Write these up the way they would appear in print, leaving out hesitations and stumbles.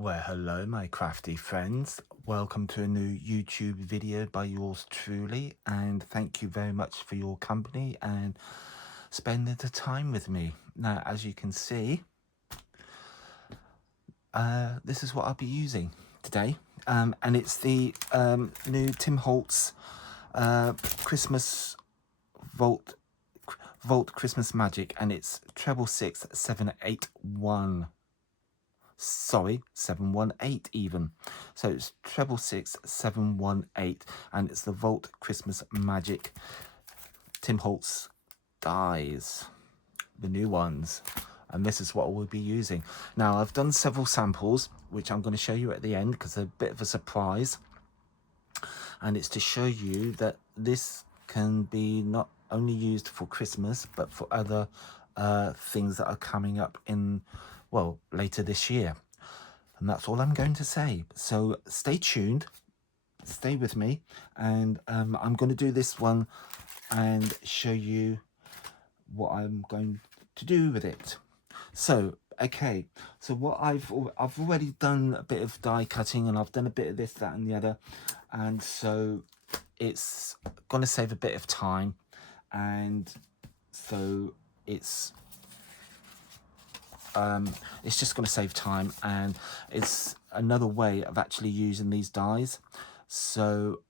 Well, hello, my crafty friends. Welcome to a new YouTube video by yours truly, and thank you very much for your company and spending the time with me. Now, as you can see, this is what I'll be using today, and it's the new Tim Holtz Christmas Vault Christmas Magic, and it's 666 781. Sorry, 718 even. So it's 666 718, and it's the Vault Christmas Magic Tim Holtz dies, the new ones. And this is what we'll be using. Now, I've done several samples, which I'm going to show you at the end because they're a bit of a surprise. And it's to show you that this can be not only used for Christmas, but for other things that are coming up in, well, later this year. And that's all I'm going to say. So stay tuned, stay with me, and I'm going to do this one and show you what I'm going to do with it. So, okay, so what I've already done a bit of die cutting, and I've done a bit of this, that, and the other, and so it's going to save a bit of time, and so it's just going to save time, and it's another way of actually using these dies. So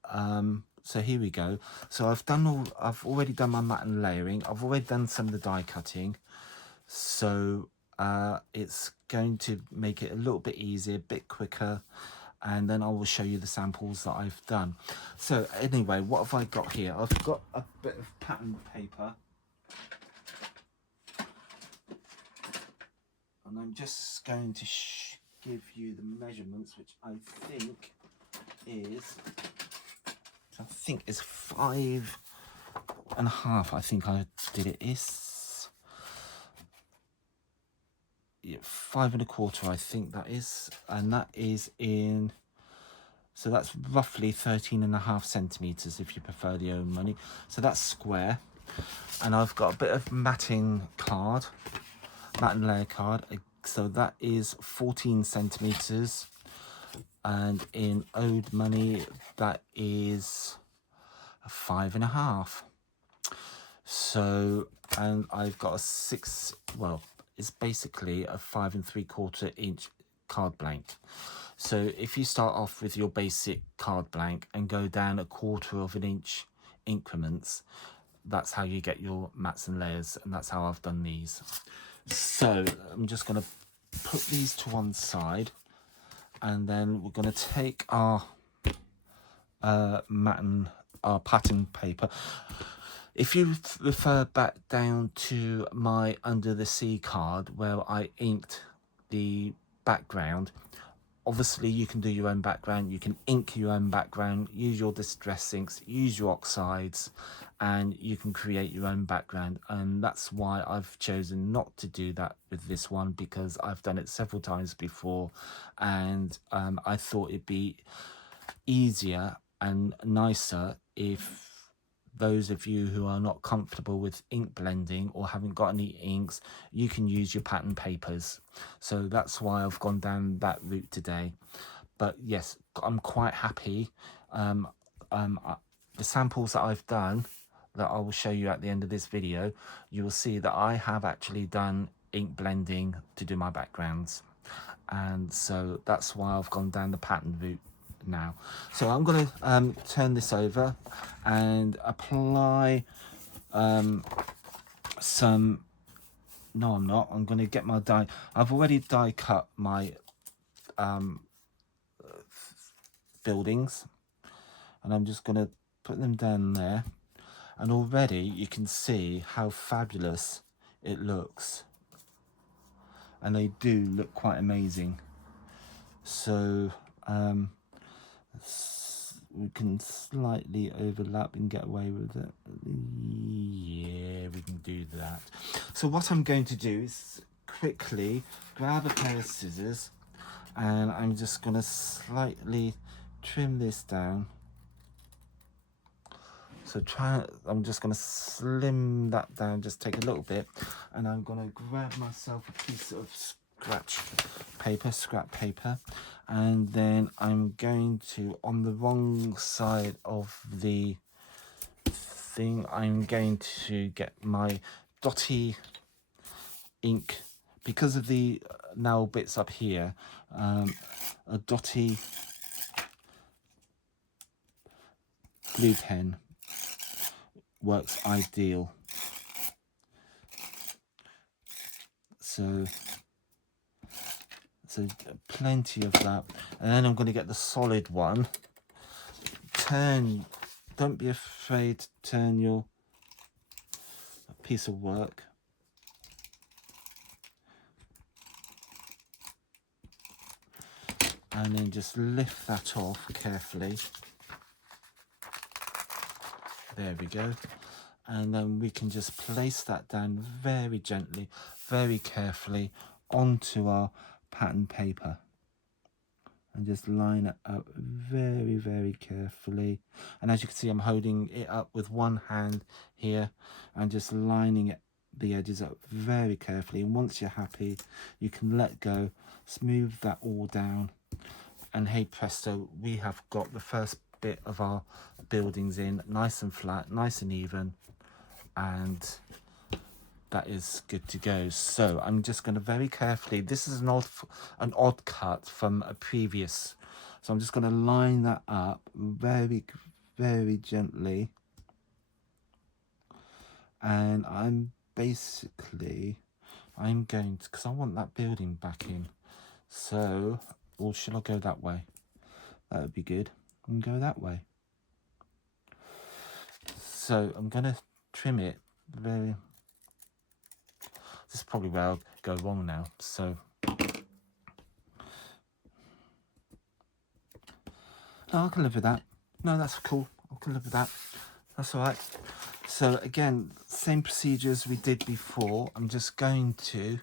so here we go. So I've already done my matte and layering. I've already done some of the die cutting, so it's going to make it a little bit easier, a bit quicker, and then I will show you the samples that I've done. So anyway, what have I got here? I've got a bit of pattern paper, and I'm just going to give you the measurements, which I think is 5.5. I think I did it. Is 5.25. I think that is, and that is in. So that's roughly 13.5 centimeters if you prefer the own money. So that's square, and I've got a bit of matte and layer card, so that is 14 centimeters, and in owed money that is 5.5. So, and I've got a it's basically a 5.75 inch card blank. So if you start off with your basic card blank and go down 1/4 inch increments, that's how you get your mats and layers, and that's how I've done these. So I'm just going to put these to one side, and then we're going to take our our pattern paper. If you refer back down to my Under the Sea card where I inked the background, obviously you can do your own background, you can ink your own background, use your distress inks, use your oxides, and you can create your own background. And that's why I've chosen not to do that with this one, because I've done it several times before, and I thought it'd be easier and nicer if those of you who are not comfortable with ink blending or haven't got any inks, you can use your pattern papers. So that's why I've gone down that route today. But yes, I'm quite happy. The samples that I've done, that I will show you at the end of this video, you will see that I have actually done ink blending to do my backgrounds, and so that's why I've gone down the pattern route now. So I'm going to turn this over and apply some. No, I'm not. I'm going to get my die. I've already die cut my buildings, and I'm just going to put them down there, and already you can see how fabulous it looks, and they do look quite amazing. So we can slightly overlap and get away with it. Yeah, we can do that. So what I'm going to do is quickly grab a pair of scissors, and I'm just going to slightly trim this down. So I'm just going to slim that down, just take a little bit, and I'm going to grab myself a piece of scratch paper, scrap paper, and then I'm going to, on the wrong side of the thing, I'm going to get my dotty ink, because of the nail bits up here, a dotty glue pen works ideal. So plenty of that, and then I'm going to get the solid one. Don't be afraid to turn your piece of work. And then just lift that off carefully. There we go. And then we can just place that down very gently, very carefully onto our pattern paper. And just line it up very, very carefully. And as you can see, I'm holding it up with one hand here and just lining the edges up very carefully. And once you're happy, you can let go, smooth that all down. And hey presto, we have got the first bit of our buildings in, nice and flat, nice and even, and that is good to go. So I'm just going to very carefully, this is an odd cut from a previous, so I'm just going to line that up very, very gently, and I'm going to, because I want that building back in, so, or should I go that way? That would be good. And go that way. So I'm going to trim it very. This is probably where I'll go wrong now. So no, I can live with that. No, that's cool. I can live with that. That's all right. So again, same procedure as we did before. I'm just going to,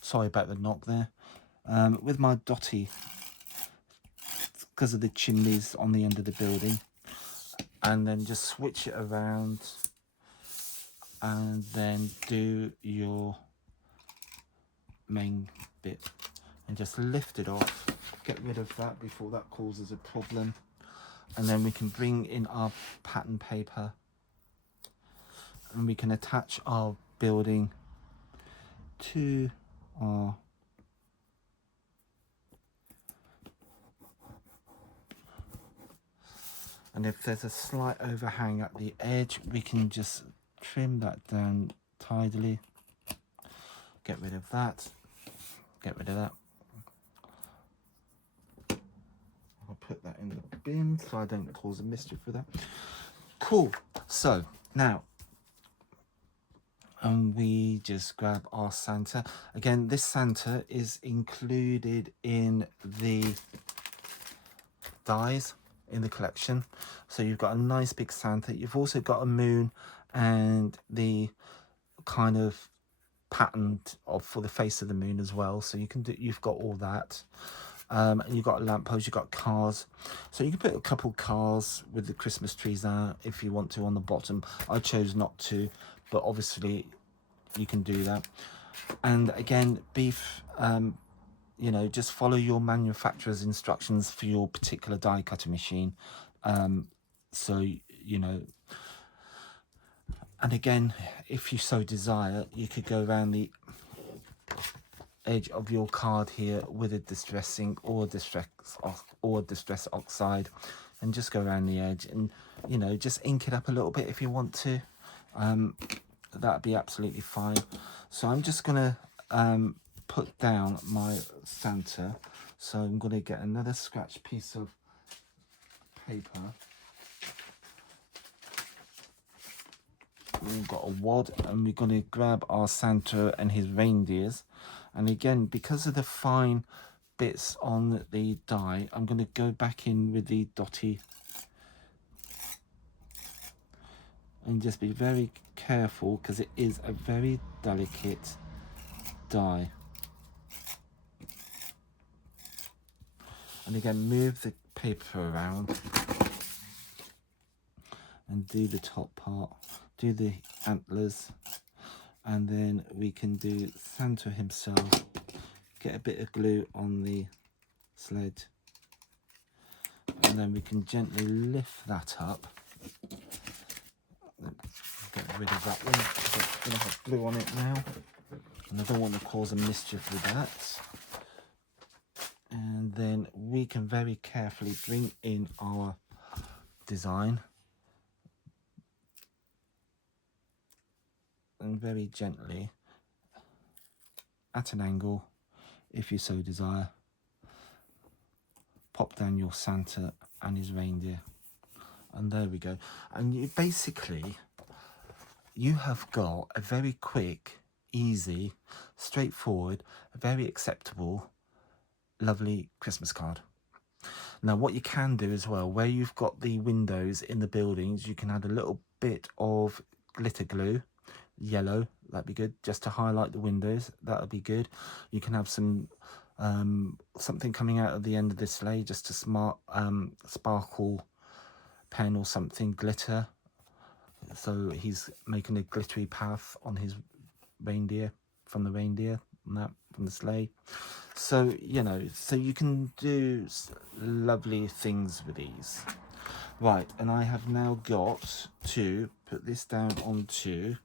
sorry about the knock there, with my dotty, because of the chimneys on the end of the building, and then just switch it around and then do your main bit and just lift it off, get rid of that before that causes a problem, and then we can bring in our pattern paper and we can attach our building to our and if there's a slight overhang at the edge, we can just trim that down tidily, get rid of that, get rid of that. I'll put that in the bin so I don't cause a mischief with that. Cool. So now, and we just grab our Santa. Again, this Santa is included in the dies in the collection. So you've got a nice big Santa. You've also got a moon and the kind of pattern for the face of the moon as well. So you can do, you've got all that. And you've got a lamppost, you've got cars. So you can put a couple cars with the Christmas trees there if you want to on the bottom. I chose not to, but obviously you can do that. And again, beef, you know, just follow your manufacturer's instructions for your particular die cutter machine. So, you know, and again, if you so desire, you could go around the edge of your card here with a distress ink or distress oxide, and just go around the edge and, you know, just ink it up a little bit if you want to. That'd be absolutely fine. So I'm just gonna put down my Santa. So I'm gonna get another scratch piece of paper. We've got a wad and we're going to grab our Santa and his reindeers. And again, because of the fine bits on the die, I'm going to go back in with the dotty and just be very careful because it is a very delicate die. And again, move the paper around and do the top part, do the antlers, and then we can do Santa himself get a bit of glue on the sled, and then we can gently lift that up. Get rid of that one. It's going to have glue on it now, and I don't want to cause a mischief with that. And then we can very carefully bring in our design, and very gently, at an angle, if you so desire, pop down your Santa and his reindeer. And there we go. And you basically, you have got a very quick, easy, straightforward, very acceptable, lovely Christmas card. Now what you can do as well, where you've got the windows in the buildings, you can add a little bit of glitter glue, yellow, that'd be good, just to highlight the windows. That'll be good. You can have some something coming out of the end of this sleigh, just a smart sparkle pen or something, glitter, so he's making a glittery path on his reindeer, from the reindeer, and that from the sleigh. So you know, so you can do lovely things with these. Right, and I have now got to put this down onto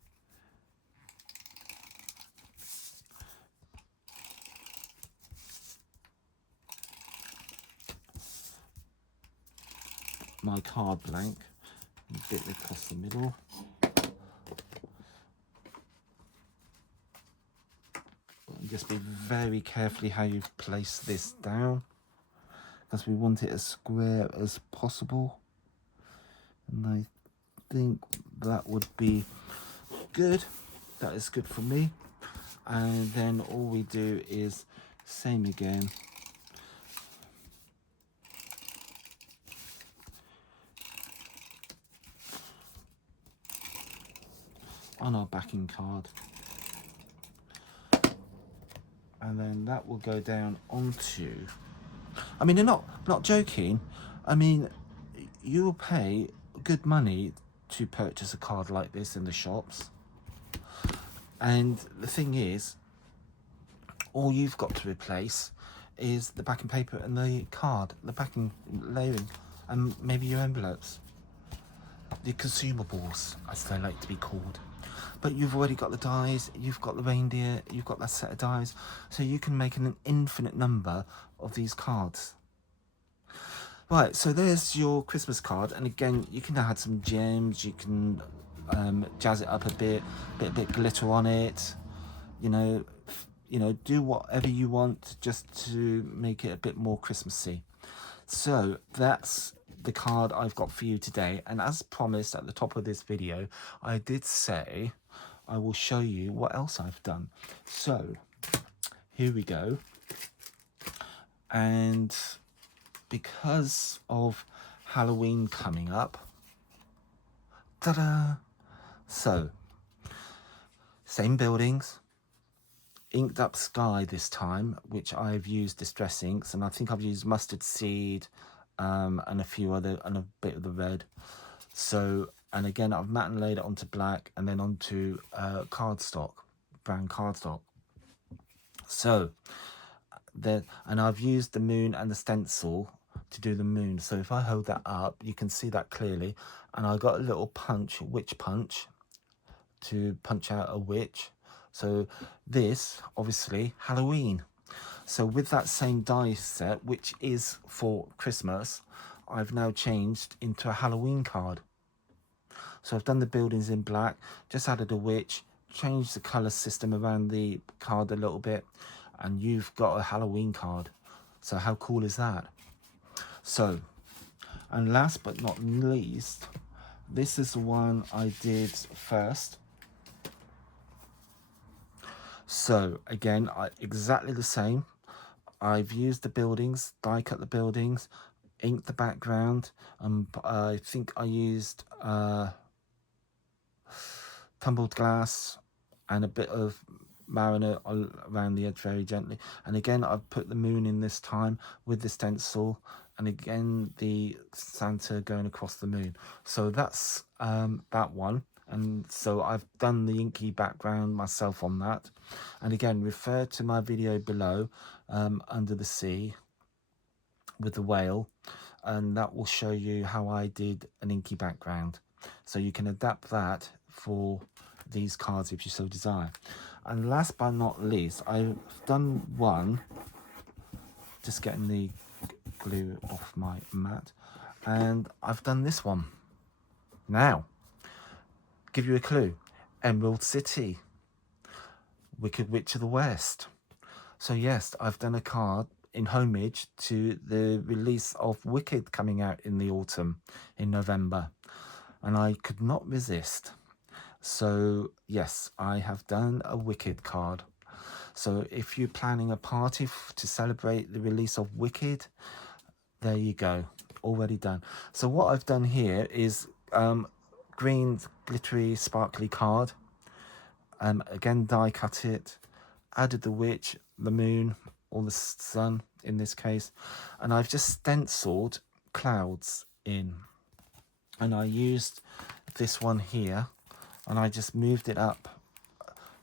my card blank, a bit across the middle. And just be very carefully how you place this down, because we want it as square as possible. And I think that would be good. That is good for me. And then all we do is same again. On our backing card. And then that will go down onto, I mean, I'm not joking. I mean, you'll pay good money to purchase a card like this in the shops. And the thing is, all you've got to replace is the backing paper and the card, the backing layering, and maybe your envelopes. The consumables, as they like to be called. But you've already got the dies, you've got the reindeer, you've got that set of dies, so you can make an infinite number of these cards. Right, so there's your Christmas card, and again, you can add some gems, you can jazz it up a bit glitter on it, you know, do whatever you want just to make it a bit more Christmassy. So that's the card I've got for you today, and as promised at the top of this video, I did say I will show you what else I've done. So here we go. And because of Halloween coming up, ta-da! So same buildings, inked up sky this time, which I've used distress inks, and I think I've used mustard seed and a few other, and a bit of the red. So, and again, I've matte and laid it onto black, and then onto cardstock, brown cardstock. So and I've used the moon and the stencil to do the moon. So if I hold that up, you can see that clearly. And I got a little punch, witch punch, to punch out a witch. So this, obviously, Halloween. So with that same die set, which is for Christmas, I've now changed into a Halloween card. So I've done the buildings in black, just added a witch, changed the colour system around the card a little bit, and you've got a Halloween card. So how cool is that? So, and last but not least, this is the one I did first. So again, exactly the same. I've used the buildings, die cut the buildings, inked the background, and I think I used tumbled glass and a bit of mariner around the edge very gently. And again, I've put the moon in this time with the stencil, and again the Santa going across the moon. So that's that one. And so I've done the inky background myself on that. And again, refer to my video below, Under the Sea with the whale, and that will show you how I did an inky background. So you can adapt that for these cards if you so desire. And last but not least, I've done one, just getting the glue off my mat, and I've done this one. Now, give you a clue. Emerald City, Wicked Witch of the West. So yes, I've done a card in homage to the release of Wicked coming out in the autumn, in November. And I could not resist. So yes, I have done a Wicked card. So if you're planning a party to celebrate the release of Wicked, there you go, already done. So what I've done here is green glittery sparkly card. Again, die cut it, added the witch, the moon, or the sun in this case, and I've just stenciled clouds in. And I used this one here, and I just moved it up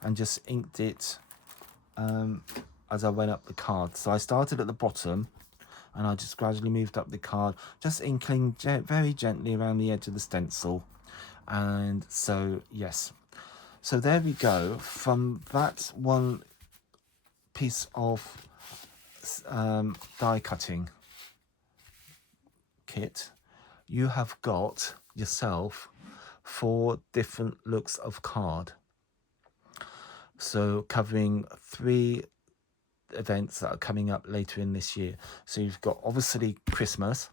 and just inked it as I went up the card. So I started at the bottom, and I just gradually moved up the card, just inking very gently around the edge of the stencil. And so yes, so there we go. From that one piece of die cutting kit, you have got yourself 4 different looks of card. So covering 3 events that are coming up later in this year. So you've got obviously Christmas,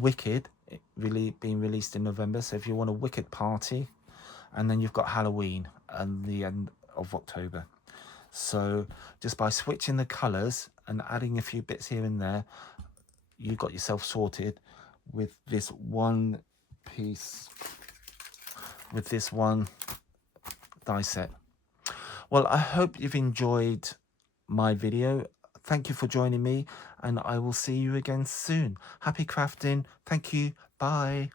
Wicked really being released in November, so if you want a Wicked party, and then you've got Halloween and the end of October. So just by switching the colors and adding a few bits here and there, you got yourself sorted with this one piece, with this one die set. Well, I hope you've enjoyed my video. Thank you for joining me, and I will see you again soon. Happy crafting. Thank you. Bye.